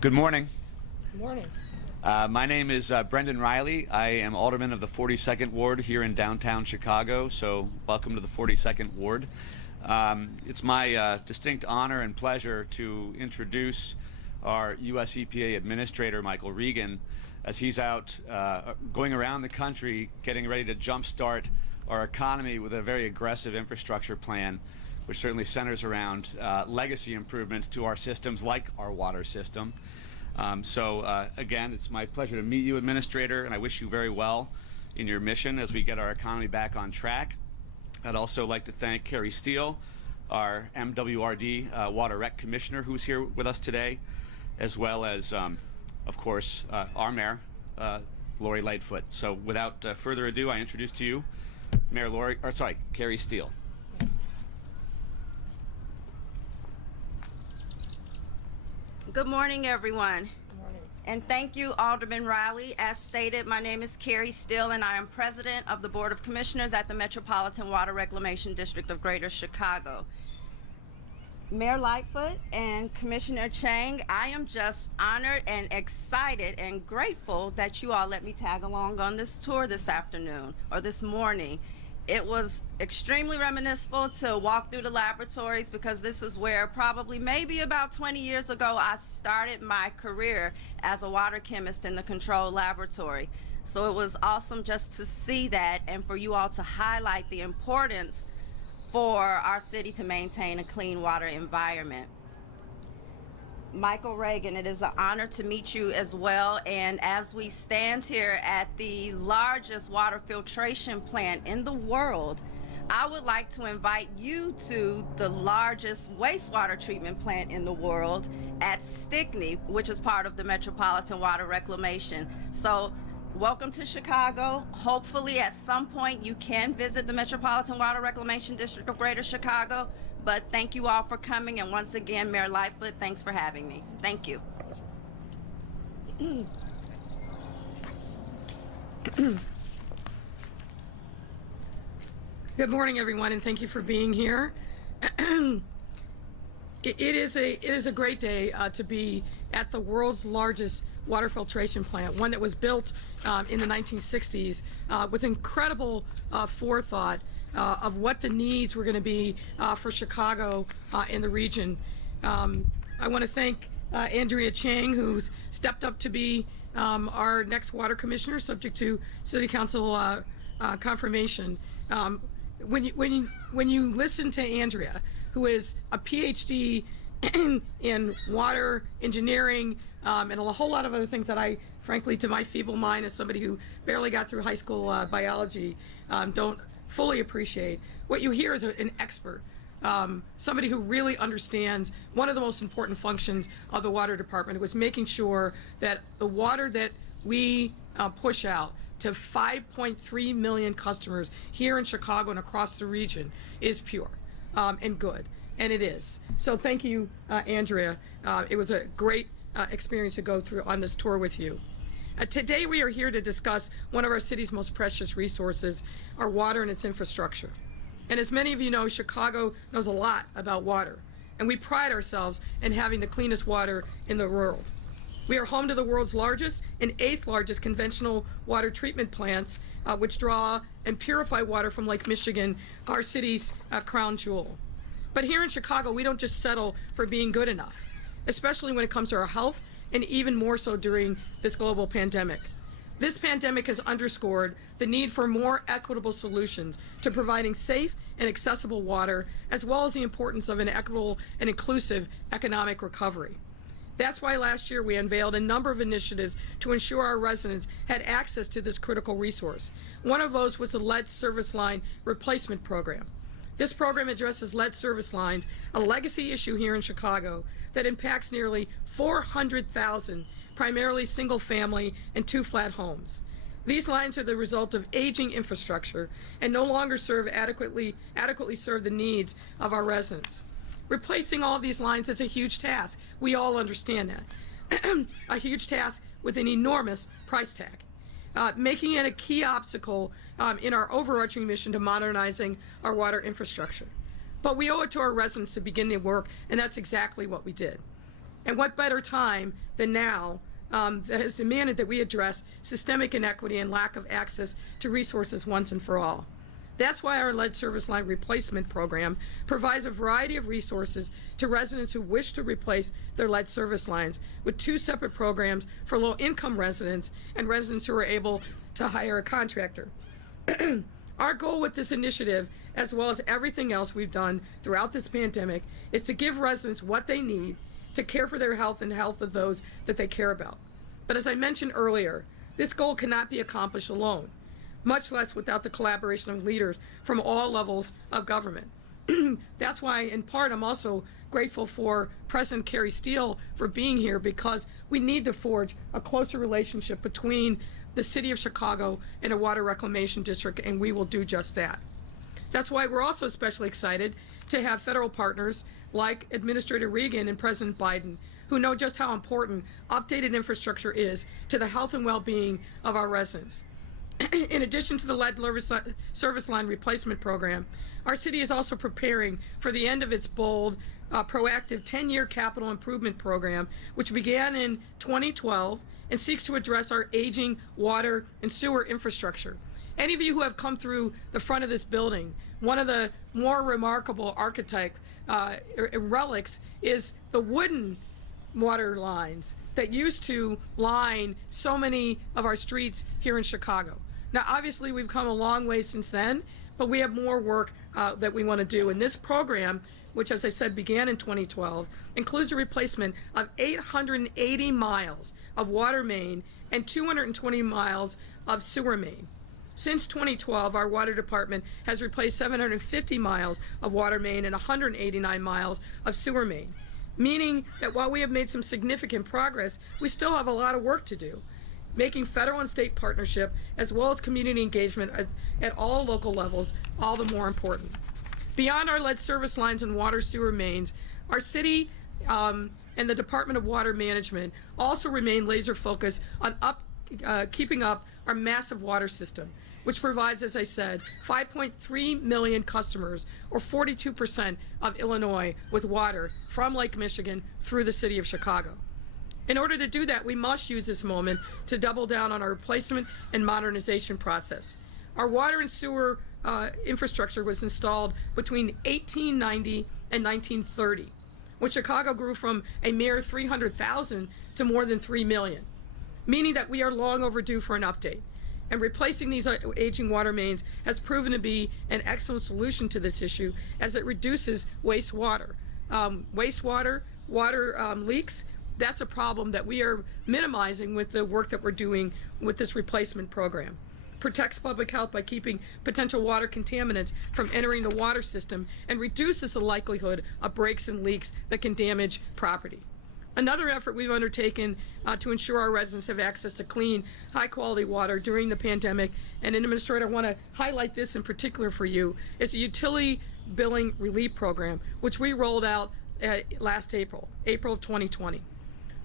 Good morning. Good morning. My name is Brendan Riley. I am Alderman of the 42nd Ward here in downtown Chicago, so welcome to the 42nd Ward. It's my distinct honor and pleasure to introduce our U.S. EPA Administrator, Michael Regan, as he's out going around the country getting ready to jumpstart our economy with a very aggressive infrastructure plan, which certainly centers around legacy improvements to our systems like our water system. Again, it's my pleasure to meet you, Administrator, and I wish you very well in your mission as we get our economy back on track. I'd also like to thank Carrie Steele, our MWRD Water Rec Commissioner, who's here with us today, as well as, of course, our Mayor, Lori Lightfoot. So without further ado, I introduce to you Carrie Steele. Good morning, everyone. Good morning. And thank you, Alderman Riley. As stated, my name is Carrie Steele, and I am President of the Board of Commissioners at the Metropolitan Water Reclamation District of Greater Chicago. Mayor Lightfoot and Commissioner Chang, I am just honored and excited and grateful that you all let me tag along on this tour this afternoon or this morning. It was extremely reminiscent to walk through the laboratories because this is where probably maybe about 20 years ago I started my career as a water chemist in the control laboratory. So it was awesome just to see that and for you all to highlight the importance for our city to maintain a clean water environment. Michael Regan, it is an honor to meet you as well. And as we stand here at the largest water filtration plant in the world, I would like to invite you to the largest wastewater treatment plant in the world at Stickney, which is part of the Metropolitan Water Reclamation. So welcome to Chicago. Hopefully at some point you can visit the Metropolitan Water Reclamation District of Greater Chicago. But thank you all for coming, and once again, Mayor Lightfoot, thanks for having me. Thank you. Good morning, everyone, and thank you for being here. It is a great day to be at the world's largest water filtration plant, one that was built in the 1960s with incredible forethought of what the needs were going to be for Chicago and the region. I want to thank Andrea Chang, who's stepped up to be our next water commissioner, subject to City Council confirmation. When you listen to Andrea, who is a PhD in water engineering and a whole lot of other things that I, frankly, to my feeble mind as somebody who barely got through high school biology, don't fully appreciate. What you hear is an expert, somebody who really understands one of the most important functions of the water department. It was making sure that the water that we push out to 5.3 million customers here in Chicago and across the region is pure and good, and it is. So thank you, Andrea. It was a great experience to go through on this tour with you. Today we are here to discuss one of our city's most precious resources, our water and its infrastructure. And as many of you know, Chicago knows a lot about water, and we pride ourselves in having the cleanest water in the world. We are home to the world's largest and 8th largest conventional water treatment plants, which draw and purify water from Lake Michigan, our city's crown jewel. But here in Chicago, we don't just settle for being good enough, especially when it comes to our health, and even more so during this global pandemic. This pandemic has underscored the need for more equitable solutions to providing safe and accessible water, as well as the importance of an equitable and inclusive economic recovery. That's why last year we unveiled a number of initiatives to ensure our residents had access to this critical resource. One of those was the lead service line replacement program. This program addresses lead service lines, a legacy issue here in Chicago that impacts nearly 400,000, primarily single-family and two-flat homes. These lines are the result of aging infrastructure and no longer adequately serve the needs of our residents. Replacing all of these lines is a huge task. We all understand that. A huge task with an enormous price tag. Making it a key obstacle in our overarching mission to modernizing our water infrastructure. But we owe it to our residents to begin the work, and that's exactly what we did. And what better time than now that has demanded that we address systemic inequity and lack of access to resources once and for all. That's why our lead service line replacement program provides a variety of resources to residents who wish to replace their lead service lines, with 2 separate programs for low-income residents and residents who are able to hire a contractor. Our goal with this initiative, as well as everything else we've done throughout this pandemic, is to give residents what they need to care for their health and health of those that they care about. But as I mentioned earlier, this goal cannot be accomplished alone, much less without the collaboration of leaders from all levels of government. That's why, in part, I'm also grateful for President Carey Steele for being here, because we need to forge a closer relationship between the City of Chicago and a water reclamation district, and we will do just that. That's why we're also especially excited to have federal partners like Administrator Regan and President Biden, who know just how important updated infrastructure is to the health and well-being of our residents. In addition to the lead service line replacement program, our city is also preparing for the end of its bold, proactive 10-year capital improvement program, which began in 2012 and seeks to address our aging water and sewer infrastructure. Any of you who have come through the front of this building, one of the more remarkable architect relics is the wooden water lines that used to line so many of our streets here in Chicago. Now, obviously, we've come a long way since then, but we have more work that we want to do. And this program, which, as I said, began in 2012, includes a replacement of 880 miles of water main and 220 miles of sewer main. Since 2012, our water department has replaced 750 miles of water main and 189 miles of sewer main, meaning that while we have made some significant progress, we still have a lot of work to do, making federal and state partnership as well as community engagement at all local levels all the more important. Beyond our lead service lines and water sewer mains, our city and the Department of Water Management also remain laser focused on keeping up our massive water system, which provides, as I said, 5.3 million customers, or 42% of Illinois, with water from Lake Michigan through the city of Chicago. In order to do that, we must use this moment to double down on our replacement and modernization process. Our water and sewer infrastructure was installed between 1890 and 1930, when Chicago grew from a mere 300,000 to more than 3 million, meaning that we are long overdue for an update. And replacing these aging water mains has proven to be an excellent solution to this issue, as it reduces wastewater. Water leaks, that's a problem that we are minimizing with the work that we're doing with this replacement program. Protects public health by keeping potential water contaminants from entering the water system, and reduces the likelihood of breaks and leaks that can damage property. Another effort we've undertaken to ensure our residents have access to clean, high-quality water during the pandemic, and Administrator, I want to highlight this in particular for you, is the Utility Billing Relief Program, which we rolled out last April of 2020.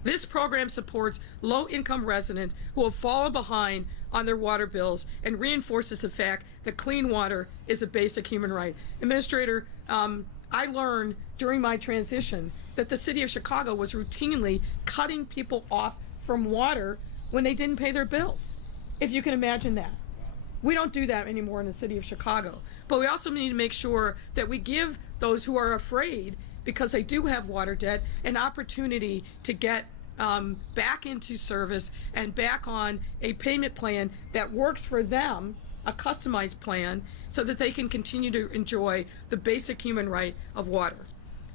This program supports low-income residents who have fallen behind on their water bills and reinforces the fact that clean water is a basic human right. Administrator, I learned during my transition that the city of Chicago was routinely cutting people off from water when they didn't pay their bills, if you can imagine that. We don't do that anymore in the city of Chicago, but we also need to make sure that we give those who are afraid, because they do have water debt, an opportunity to get back into service and back on a payment plan that works for them, a customized plan, so that they can continue to enjoy the basic human right of water.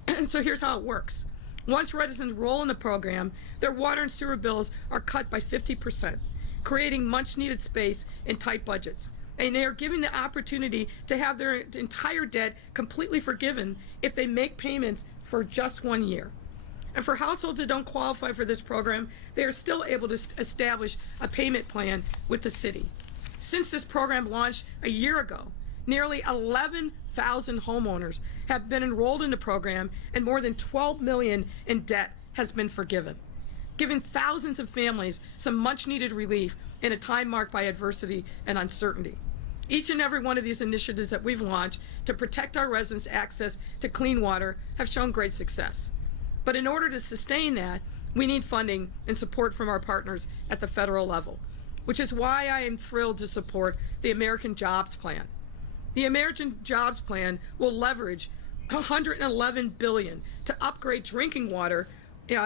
And so here's how it works. Once residents enroll in the program, their water and sewer bills are cut by 50%, creating much needed space in tight budgets. And they are given the opportunity to have their entire debt completely forgiven if they make payments for just 1 year. And for households that don't qualify for this program, they are still able to establish a payment plan with the city. Since this program launched a year ago, nearly 11,000 homeowners have been enrolled in the program, and more than $12 million in debt has been forgiven, giving thousands of families some much-needed relief in a time marked by adversity and uncertainty. Each and every one of these initiatives that we've launched to protect our residents' access to clean water have shown great success. But in order to sustain that, we need funding and support from our partners at the federal level, which is why I am thrilled to support the American Jobs Plan. The American Jobs Plan will leverage $111 billion to upgrade drinking water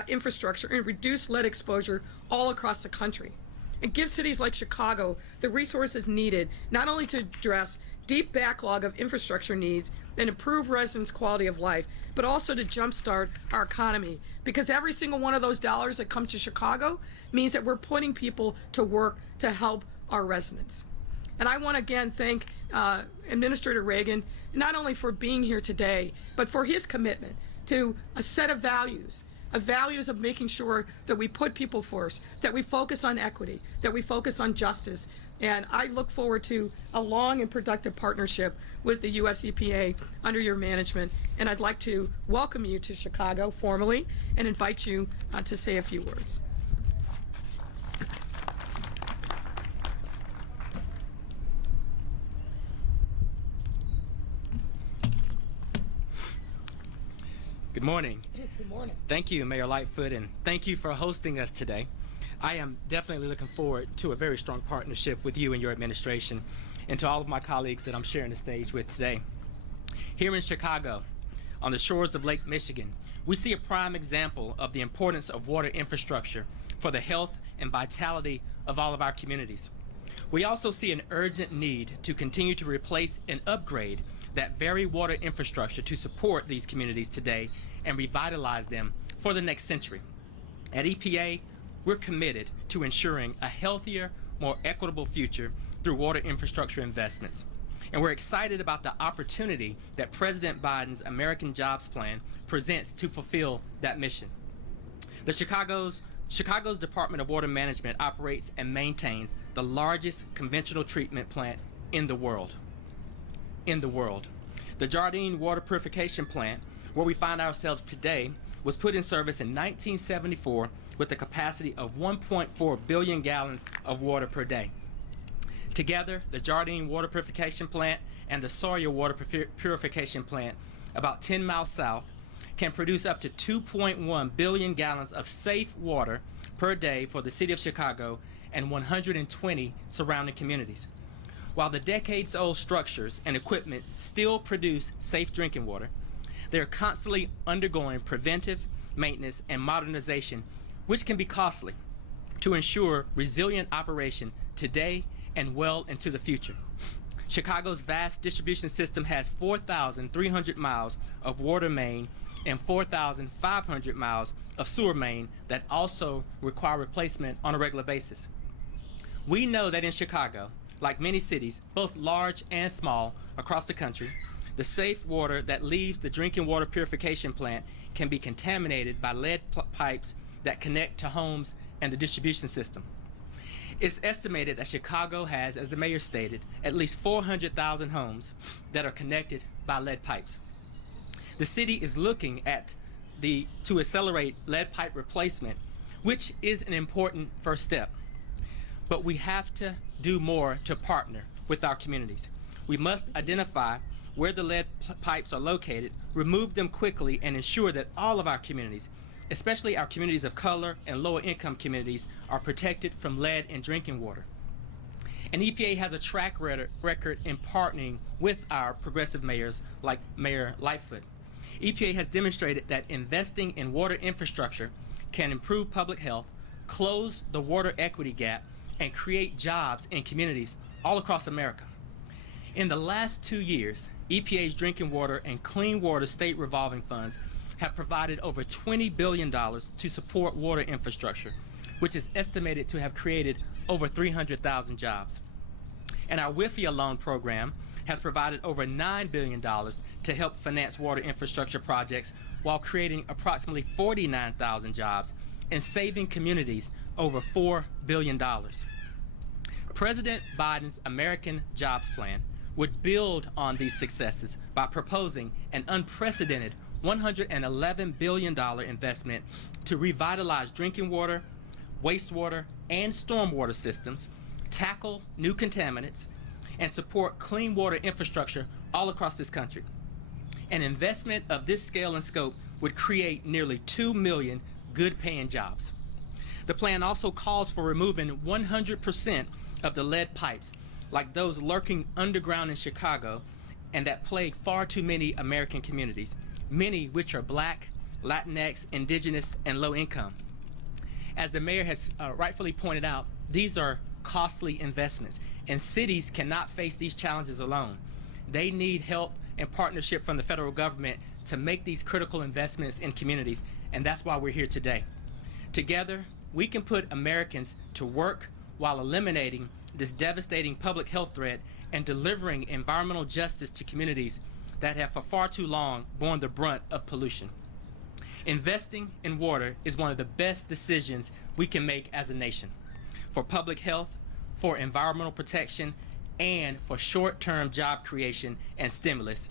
infrastructure and reduce lead exposure all across the country, and give cities like Chicago the resources needed not only to address deep backlog of infrastructure needs and improve residents' quality of life, but also to jumpstart our economy. Because every single one of those dollars that come to Chicago means that we're putting people to work to help our residents. And I want to again thank Administrator Reagan, not only for being here today, but for his commitment to a set of values of making sure that we put people first, that we focus on equity, that we focus on justice. And I look forward to a long and productive partnership with the US EPA under your management. And I'd like to welcome you to Chicago formally and invite you to say a few words. Good morning. Good morning. Thank you, Mayor Lightfoot, and thank you for hosting us today. I am definitely looking forward to a very strong partnership with you and your administration, and to all of my colleagues that I'm sharing the stage with today. Here in Chicago, on the shores of Lake Michigan, we see a prime example of the importance of water infrastructure for the health and vitality of all of our communities. We also see an urgent need to continue to replace and upgrade that very water infrastructure to support these communities today and revitalize them for the next century. At EPA, we're committed to ensuring a healthier, more equitable future through water infrastructure investments. And we're excited about the opportunity that President Biden's American Jobs Plan presents to fulfill that mission. Chicago's Department of Water Management operates and maintains the largest conventional treatment plant in the world. The Jardine Water Purification Plant, where we find ourselves today, was put in service in 1974 with a capacity of 1.4 billion gallons of water per day. Together, the Jardine Water Purification Plant and the Sawyer Water Purification Plant, about 10 miles south, can produce up to 2.1 billion gallons of safe water per day for the city of Chicago and 120 surrounding communities. While the decades-old structures and equipment still produce safe drinking water, they are constantly undergoing preventive maintenance and modernization, which can be costly, to ensure resilient operation today and well into the future. Chicago's vast distribution system has 4,300 miles of water main and 4,500 miles of sewer main that also require replacement on a regular basis. We know that in Chicago, like many cities, both large and small across the country, the safe water that leaves the drinking water purification plant can be contaminated by lead pipes that connect to homes and the distribution system. It's estimated that Chicago has, as the mayor stated, at least 400,000 homes that are connected by lead pipes. The city is looking at to accelerate lead pipe replacement, which is an important first step. But we have to do more to partner with our communities. We must identify where the lead pipes are located, remove them quickly, and ensure that all of our communities, especially our communities of color and lower income communities, are protected from lead in drinking water. And EPA has a track record in partnering with our progressive mayors like Mayor Lightfoot. EPA has demonstrated that investing in water infrastructure can improve public health, close the water equity gap, and create jobs in communities all across America. In the last 2 years, EPA's drinking water and clean water state revolving funds have provided over $20 billion to support water infrastructure, which is estimated to have created over 300,000 jobs. And our WIFIA loan program has provided over $9 billion to help finance water infrastructure projects while creating approximately 49,000 jobs and saving communities over $4 billion. President Biden's American Jobs Plan would build on these successes by proposing an unprecedented $111 billion investment to revitalize drinking water, wastewater, and stormwater systems, tackle new contaminants, and support clean water infrastructure all across this country. An investment of this scale and scope would create nearly 2 million good-paying jobs. The plan also calls for removing 100% of the lead pipes, like those lurking underground in Chicago and that plague far too many American communities, many which are Black, Latinx, Indigenous, and low income. As the mayor has rightfully pointed out, these are costly investments, and cities cannot face these challenges alone. They need help and partnership from the federal government to make these critical investments in communities, and that's why we're here today. Together, we can put Americans to work while eliminating this devastating public health threat and delivering environmental justice to communities that have for far too long borne the brunt of pollution. Investing in water is one of the best decisions we can make as a nation, for public health, for environmental protection, and for short-term job creation and stimulus,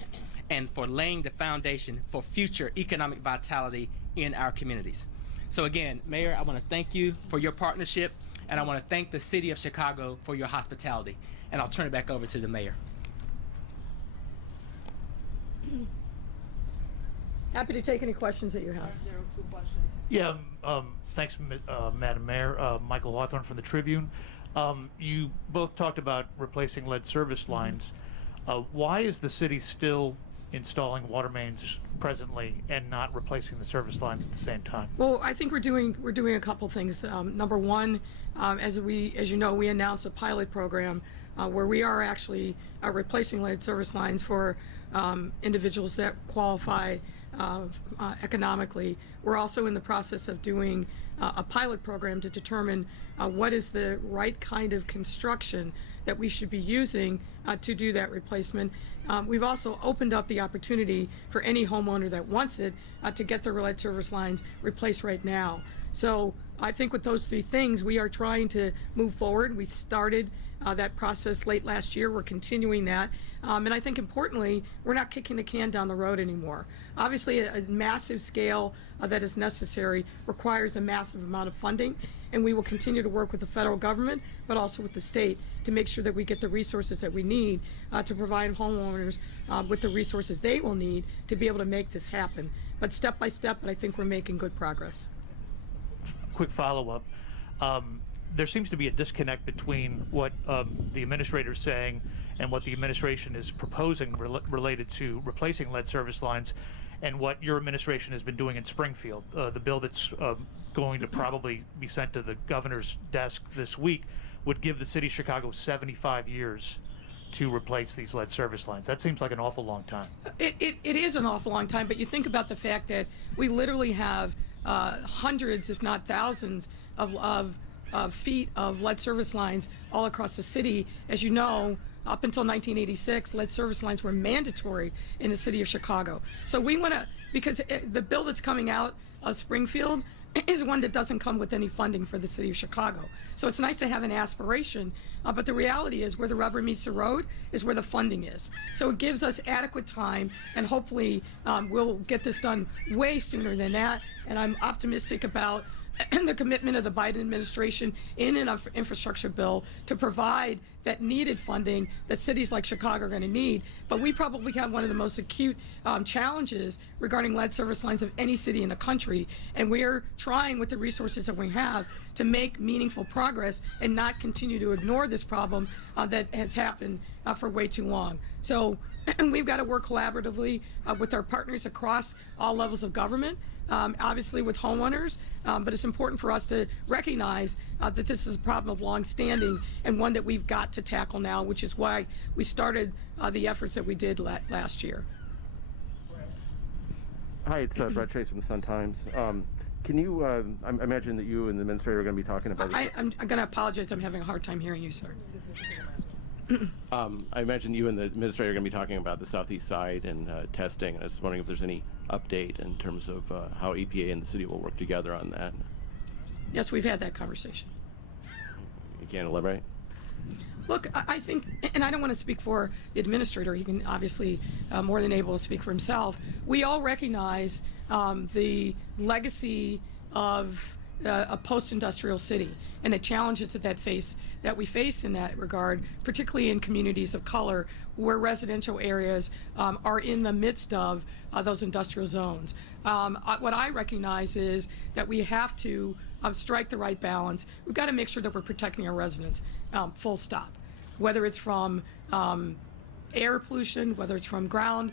and for laying the foundation for future economic vitality in our communities. So again, Mayor, I want to thank you for your partnership, and I want to thank the City of Chicago for your hospitality. And I'll turn it back over to the Mayor. Happy to take any questions that you have. There are 2 questions. Yeah, thanks, Madam Mayor. Michael Hawthorne from the Tribune. You both talked about replacing lead service lines. Why is the city still installing water mains presently and not replacing the service lines at the same time? Well, I think we're doing a couple things. Number one, as you know, we announced a pilot program where we are actually replacing lead service lines for individuals that qualify economically. We're also in the process of doing a pilot program to determine what is the right kind of construction that we should be using to do that replacement. We've also opened up the opportunity for any homeowner that wants it to get their lead service lines replaced right now. So I think with those 3 things, we are trying to move forward. We started that process late last year. We're continuing that. And I think importantly, we're not kicking the can down the road anymore. Obviously, a massive scale that is necessary requires a massive amount of funding. And we will continue to work with the federal government, but also with the state to make sure that we get the resources that we need to provide homeowners with the resources they will need to be able to make this happen. But step by step, but I think we're making good progress. Quick follow-up. There seems to be a disconnect between what the administrator is saying and what the administration is proposing related to replacing lead service lines and what your administration has been doing in Springfield. The bill that's going to probably be sent to the governor's desk this week would give the city of Chicago 75 years to replace these lead service lines. That seems like an awful long time. It is an awful long time, but you think about the fact that we literally have hundreds, if not thousands, of feet of lead service lines all across the city. As you know, up until 1986, lead service lines were mandatory in the city of Chicago. So we want to, because the bill that's coming out of Springfield is one that doesn't come with any funding for the city of Chicago. So it's nice to have an aspiration, but the reality is where the rubber meets the road is where the funding is. So it gives us adequate time, and hopefully we'll get this done way sooner than that. And I'm optimistic about the commitment of the Biden administration in an infrastructure bill to provide that needed funding that cities like Chicago are going to need. But we probably have one of the most acute challenges regarding lead service lines of any city in the country. And we're trying with the resources that we have to make meaningful progress and not continue to ignore this problem that has happened for way too long. So we've got to work collaboratively with our partners across all levels of government, obviously with homeowners, but it's important for us to recognize that this is a problem of long standing and one that we've got to tackle now, which is why we started the efforts that we did last year. Hi, it's Brett Chase from the Sun-Times. Can you, I imagine that you and the administrator are going to be talking about this. I'm going to apologize. I'm having a hard time hearing you, sir. I imagine you and the administrator are going to be talking about the southeast side and testing. I was wondering if there's any update in terms of how EPA and the city will work together on that. Yes, we've had that conversation. You can't elaborate? Look, I think, and I don't want to speak for the administrator, he can obviously more than able to speak for himself. We all recognize the legacy of a post-industrial city and the challenges that we face in that regard, particularly in communities of color where residential areas are in the midst of those industrial zones. What I recognize is that we have to strike the right balance. We've got to make sure that we're protecting our residents, full stop. Whether it's from air pollution, whether it's from ground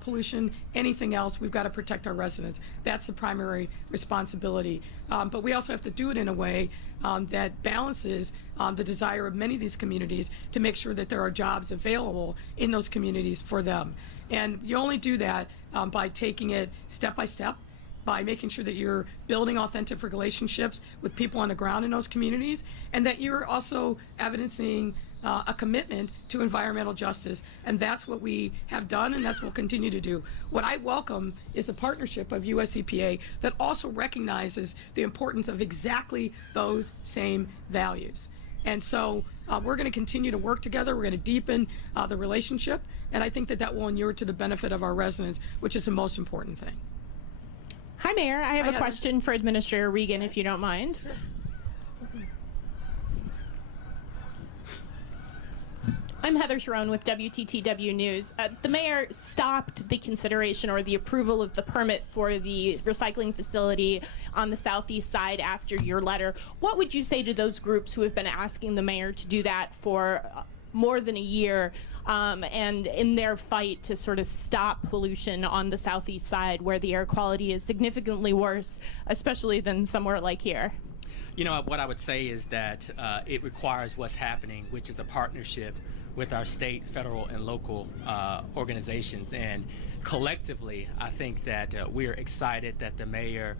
pollution, anything else, we've got to protect our residents. That's the primary responsibility. But we also have to do it in a way that balances the desire of many of these communities to make sure that there are jobs available in those communities for them. And you only do that by taking it step by step, by making sure that you're building authentic relationships with people on the ground in those communities, and that you're also evidencing a commitment to environmental justice. And that's what we have done, and that's what we'll continue to do. What I welcome is the partnership of US EPA that also recognizes the importance of exactly those same values. And so we're going to continue to work together. We're going to deepen the relationship, and I think that that will inure to the benefit of our residents, which is the most important thing. Hi, Mayor. I have Hi, a question for Administrator Regan, if you don't mind. I'm Heather Sharon with WTTW News. The mayor stopped the consideration or the approval of the permit for the recycling facility on the southeast side after your letter. What would you say to those groups who have been asking the mayor to do that for more than a year, and in their fight to sort of stop pollution on the southeast side where the air quality is significantly worse, especially than somewhere like here? You know, what I would say is that it requires what's happening, which is a partnership with our state, federal, and local organizations. And collectively, I think that we're excited that the mayor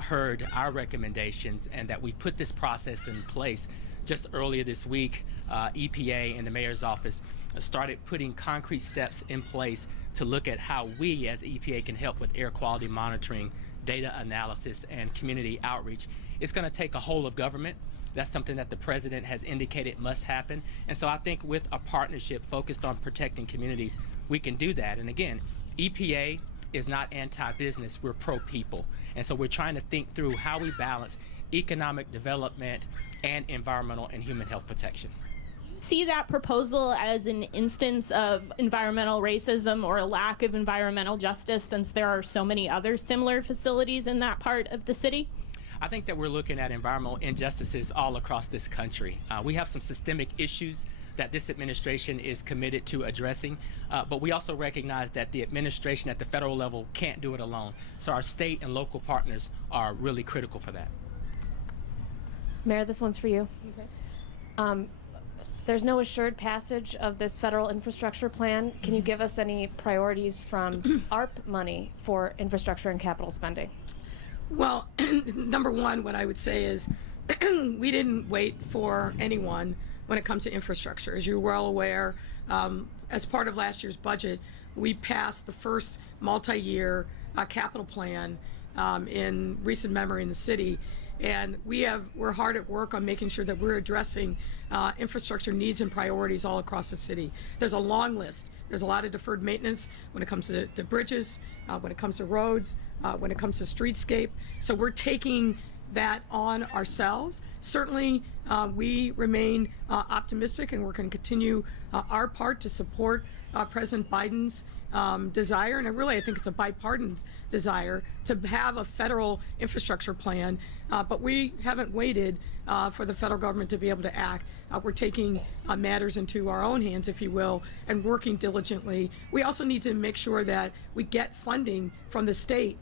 heard our recommendations and that we put this process in place. Just earlier this week, EPA and the mayor's office started putting concrete steps in place to look at how we as EPA can help with air quality monitoring, data analysis, and community outreach. It's going to take a whole of government. That's something that the president has indicated must happen. And so I think with a partnership focused on protecting communities, we can do that. And again, EPA is not anti-business, we're pro-people. And so we're trying to think through how we balance economic development and environmental and human health protection. See that proposal as an instance of environmental racism or a lack of environmental justice, since there are so many other similar facilities in that part of the city? I think that we're looking at environmental injustices all across this country. We have some systemic issues that this administration is committed to addressing, but we also recognize that the administration at the federal level can't do it alone. So our state and local partners are really critical for that. Mayor, this one's for you. Okay. There's no assured passage of this federal infrastructure plan. Can you give us any priorities from ARP money for infrastructure and capital spending? Well, number one, what I would say is we didn't wait for anyone when it comes to infrastructure. As you're well aware, as part of last year's budget, we passed the first multi-year capital plan in recent memory in the city. And we're hard at work on making sure that we're addressing infrastructure needs and priorities all across the city. There's a long list. There's a lot of deferred maintenance when it comes to bridges, when it comes to roads, when it comes to streetscape. So we're taking that on ourselves. Certainly, we remain optimistic, and we're going to continue our part to support President Biden's desire, and I think it's a bipartisan desire to have a federal infrastructure plan, but we haven't waited for the federal government to be able to act. We're taking matters into our own hands, if you will, and working diligently. We also need to make sure that we get funding from the state,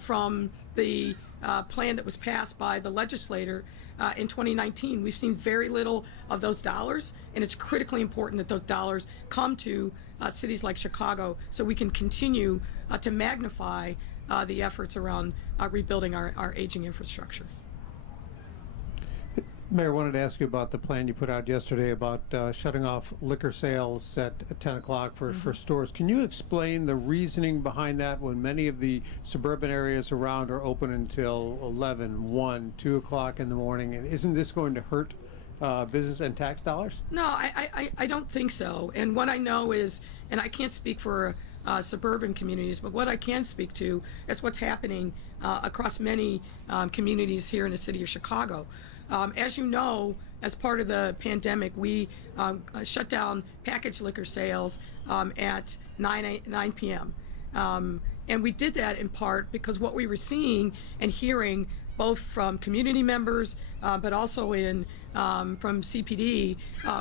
from the plan that was passed by the legislator in 2019. We've seen very little of those dollars, and it's critically important that those dollars come to cities like Chicago so we can continue to magnify the efforts around rebuilding our aging infrastructure. Mayor, I wanted to ask you about the plan you put out yesterday about shutting off liquor sales at 10 o'clock for stores. Can you explain the reasoning behind that when many of the suburban areas around are open until 11, 1, 2 o'clock in the morning? And isn't this going to hurt business and tax dollars? No, I don't think so. And what I know is, and I can't speak for suburban communities, but what I can speak to is what's happening across many communities here in the city of Chicago. As you know, as part of the pandemic, we shut down packaged liquor sales at 9 p.m. And we did that in part because what we were seeing and hearing both from community members, but also from CPD,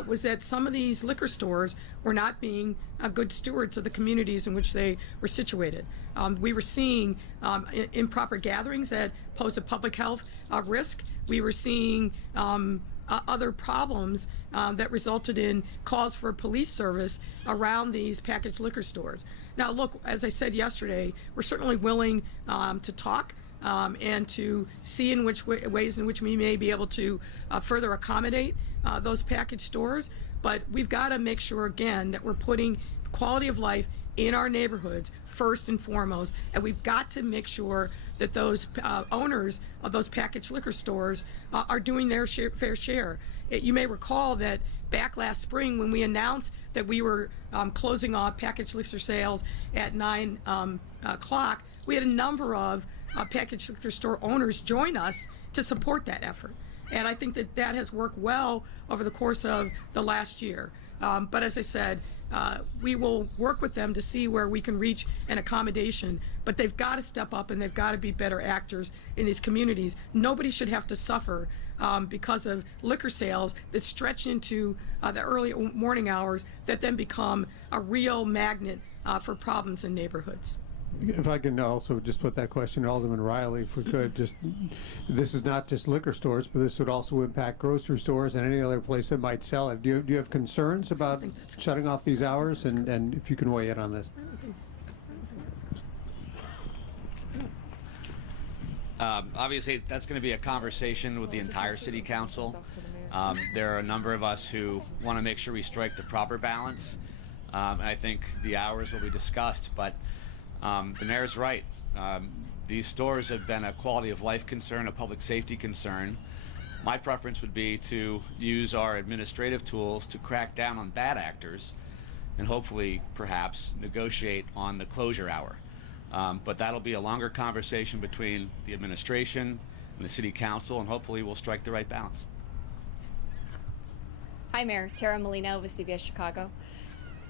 was that some of these liquor stores were not being good stewards of the communities in which they were situated. We were seeing improper gatherings that posed a public health risk. We were seeing other problems that resulted in calls for police service around these packaged liquor stores. Now, look, as I said yesterday, we're certainly willing to talk and to see in which ways in which we may be able to further accommodate those package stores. But we've got to make sure, again, that we're putting quality of life in our neighborhoods first and foremost, and we've got to make sure that those owners of those packaged liquor stores are doing their fair share. You may recall that back last spring when we announced that we were closing off packaged liquor sales at 9 o'clock, we had a number of packaged liquor store owners join us to support that effort. And I think that that has worked well over the course of the last year. But as I said, we will work with them to see where we can reach an accommodation, but they've got to step up and they've got to be better actors in these communities. Nobody should have to suffer because of liquor sales that stretch into the early morning hours that then become a real magnet for problems in neighborhoods. If I can also just put that question to Alderman Riley, if we could, this is not just liquor stores, but this would also impact grocery stores and any other place that might sell it. Do you have concerns about shutting off these hours? And if you can weigh in on this. Obviously, that's going to be a conversation with the entire city council. There are a number of us who want to make sure we strike the proper balance. And I think the hours will be discussed, but the mayor's right. These stores have been a quality of life concern, a public safety concern. My preference would be to use our administrative tools to crack down on bad actors and hopefully, perhaps, negotiate on the closure hour. But that'll be a longer conversation between the administration and the city council, and hopefully we'll strike the right balance. Hi, Mayor. Tara Molina with CBS Chicago.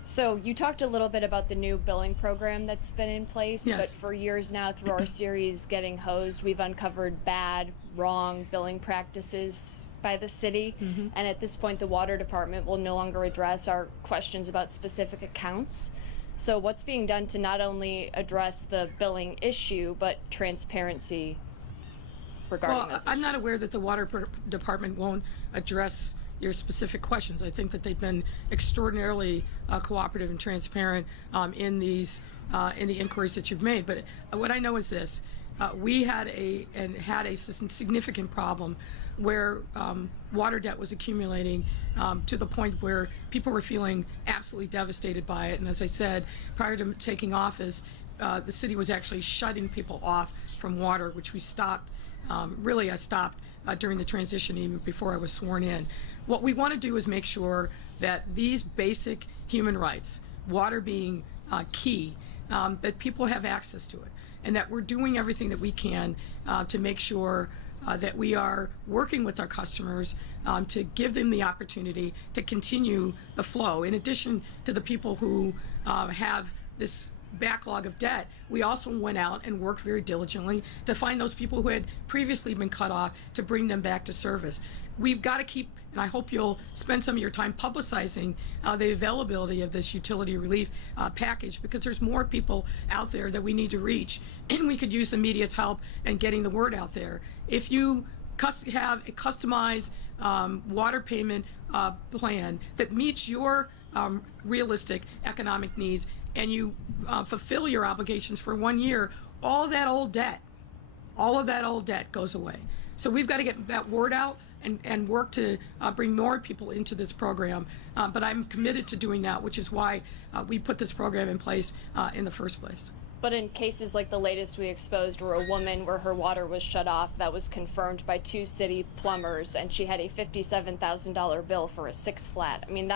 So you talked a little bit about the new billing program that's been in place, Yes. but for years now through our series Getting Hosed, we've uncovered bad, wrong billing practices by the city. And at this point, the water department will no longer address our questions about specific accounts. So what's being done to not only address the billing issue, but transparency regarding those issues? I'm not aware that the water department won't address your specific questions. I think that they've been extraordinarily cooperative and transparent in the inquiries that you've made. But what I know is this: we had a significant problem where water debt was accumulating to the point where people were feeling absolutely devastated by it. And as I said, prior to taking office, the city was actually shutting people off from water, which we stopped. I stopped during the transition, even before I was sworn in. What we want to do is make sure that these basic human rights, water being key, that people have access to it, and that we're doing everything that we can to make sure that we are working with our customers to give them the opportunity to continue the flow. In addition to the people who have this backlog of debt, we also went out and worked very diligently to find those people who had previously been cut off to bring them back to service. We've got to keep, and I hope you'll spend some of your time publicizing the availability of this utility relief package, because there's more people out there that we need to reach, and we could use the media's help in getting the word out there. If you have a customized water payment plan that meets your realistic economic needs, and you fulfill your obligations for 1 year, all of that old debt goes away. So we've got to get that word out and work to bring more people into this program. But I'm committed to doing that, which is why we put this program in place in the first place. But in cases like the latest we exposed, where a woman where her water was shut off, that was confirmed by 2 city plumbers, and she had a $57,000 bill for a 6 flat. I mean,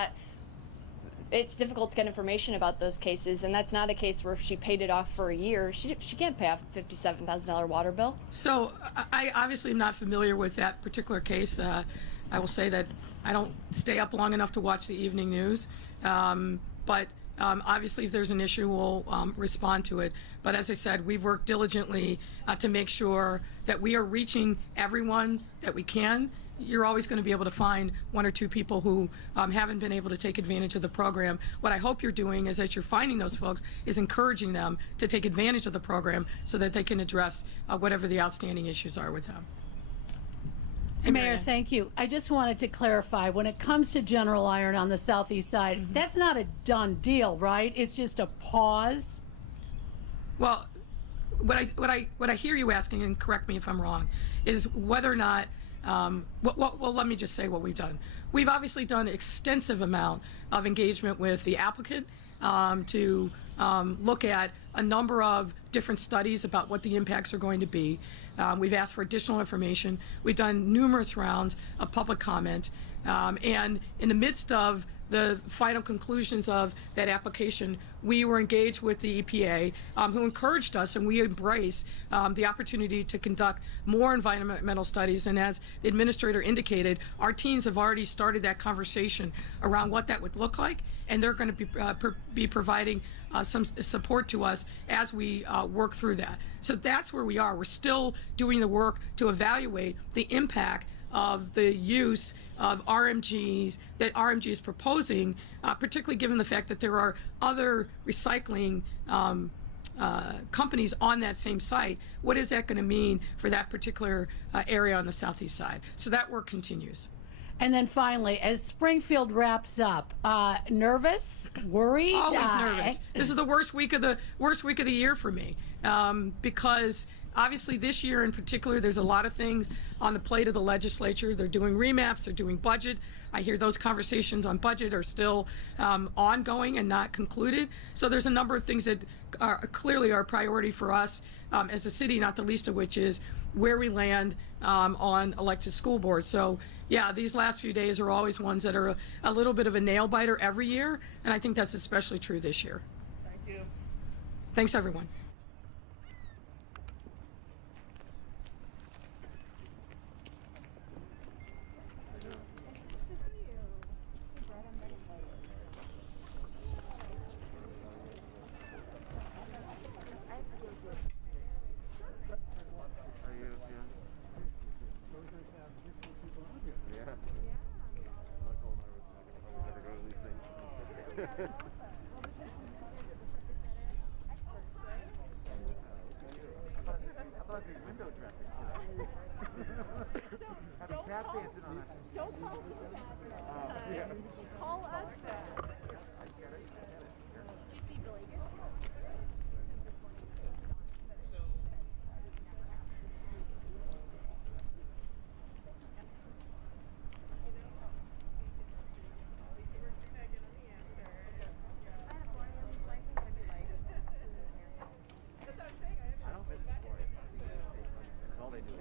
it's difficult to get information about those cases, and that's not a case where if she paid it off for a year, she can't pay off a $57,000 water bill. So I obviously am not familiar with that particular case. I will say that I don't stay up long enough to watch the evening news, but obviously if there's an issue, we'll respond to it. But as I said, we've worked diligently to make sure that we are reaching everyone that we can. You're always going to be able to find one or two people who haven't been able to take advantage of the program. What I hope you're doing is that you're finding those folks, is encouraging them to take advantage of the program so that they can address whatever the outstanding issues are with them. Hey, Mayor, Marianne. thank you. I just wanted to clarify, when it comes to General Iron on the southeast side, that's not a done deal, right? It's just a pause? Well, what I hear you asking, and correct me if I'm wrong, is whether or not, well, let me just say what we've done. We've obviously done extensive amount of engagement with the applicant to look at a number of different studies about what the impacts are going to be. We've asked for additional information. We've done numerous rounds of public comment. And in the midst of the final conclusions of that application, we were engaged with the EPA, who encouraged us, and we embrace the opportunity to conduct more environmental studies. And as the administrator indicated, our teams have already started that conversation around what that would look like, and they're going to be providing some support to us as we work through that. So that's where we are. We're still doing the work to evaluate the impact of the use of RMGs that RMG is proposing, particularly given the fact that there are other recycling companies on that same site. What is that going to mean for that particular area on the southeast side? So that work continues. And then finally, as Springfield wraps up, nervous, worried? Always nervous. This is the worst week of the year for me, because obviously this year in particular, there's a lot of things on the plate of the legislature. They're doing remaps, they're doing budget. I hear those conversations on budget are still ongoing and not concluded. So there's a number of things that are clearly our priority for us as a city, not the least of which is where we land on elected school boards. So yeah, these last few days are always ones that are a little bit of a nail biter every year, and I think that's especially true this year. Thank you. Thanks, everyone.